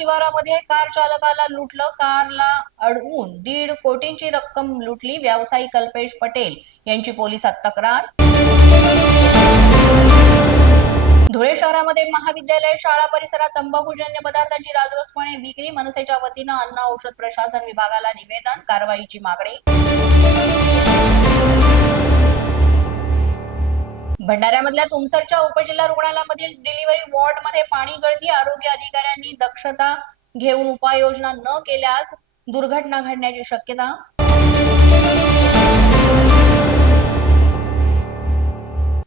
शिवारामध्ये car चालकाला लुटलं कारला अडवून दीड कोटींची रक्कम लुटली व्यावसायिक कल्पेश पटेल यांची पोलिसात तक्रार. धुळे शहरामध्ये महाविद्यालय शाळा परिसरात तंबाखूजन्य पदार्थांची राजरोसपणे विक्री मनसेच्या वतीनं अन्न औषध प्रशासन विभागाला निवेदन कारवाईची मागणी. भंडाऱ्यामधल्या तुमसरच्या उपजिल्हा रुग्णालयामधील डिलिव्हरी वॉर्डमध्ये पाणी गळती आरोग्य अधिकाऱ्यांनी दक्षता घेऊन उपाययोजना न केल्यास दुर्घटना घडण्याची शक्यता.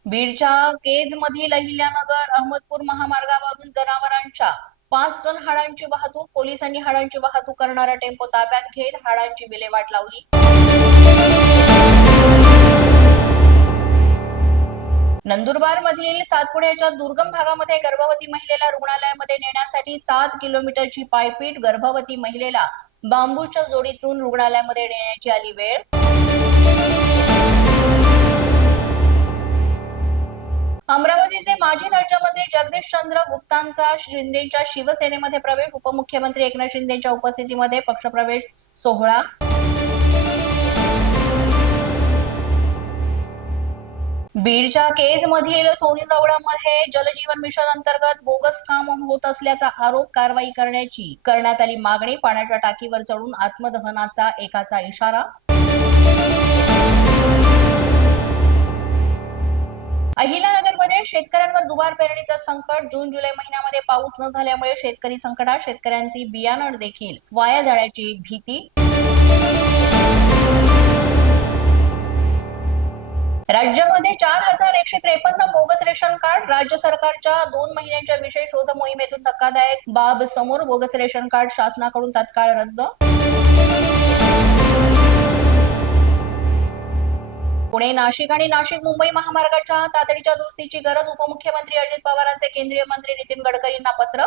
बीडच्या केज मधील अहिल्यानगर अहमदपूर महामार्गावरून जनावरांच्या पाच टन हाडांची वाहतूक पोलिसांनी हाडांची वाहतूक करणारा टेम्पो ताब्यात घेत हाडांची विल्हेवाट लावली. नंदुरबार मधील सातपुड्याच्या दुर्गम भागामध्ये गर्भवती महिलेला रुग्णालयामध्ये नेण्यासाठी सात किलोमीटरची पायपीट गर्भवती महिलेला बांबूच्या जोडीतून रुग्णालयामध्ये नेण्याची आली वेळ. अमरावतीचे माजी राज्यमंत्री जगदीश चंद्र गुप्तांचा शिंदेच्या शिवसेनेमध्ये प्रवेश उपमुख्यमंत्री एकनाथ शिंदेच्या उपस्थितीमध्ये पक्षप्रवेश सोहळा. बीडच्या केज मधील सोनी दौडामध्ये जलजीवन मिशन अंतर्गत बोगस काम होत असल्याचा आरोप कारवाई करण्याची करण्यात आली मागणी. पाण्याच्या टाकीवर चढून आत्मदहनाचा एकाचा इशारा. अहिलानगरमध्ये शेतकऱ्यांवर दुबार पेरणीचं संकट. जून जुलै महिन्यामध्ये पाऊस न झाल्यामुळे शेतकरी संकटात. शेतकऱ्यांची बियाणं देखील वाया जाण्याची भीती. राज्यामध्ये चार हजार एकशे त्रेपन्न बोगस रेशन कार्ड राज्य सरकारच्या दोन महिन्यांच्या विशेष शोध मोहिमेतून धक्कादायक बाब. समोर बोगस रेशन कार्ड शासनाकडून तत्काळ रद्द. पुणे नाशिक आणि नाशिक मुंबई महामार्गाच्या तातडीच्या दुरुस्तीची गरज उपमुख्यमंत्री अजित पवारांचे केंद्रीय मंत्री नितीन गडकरींना पत्र.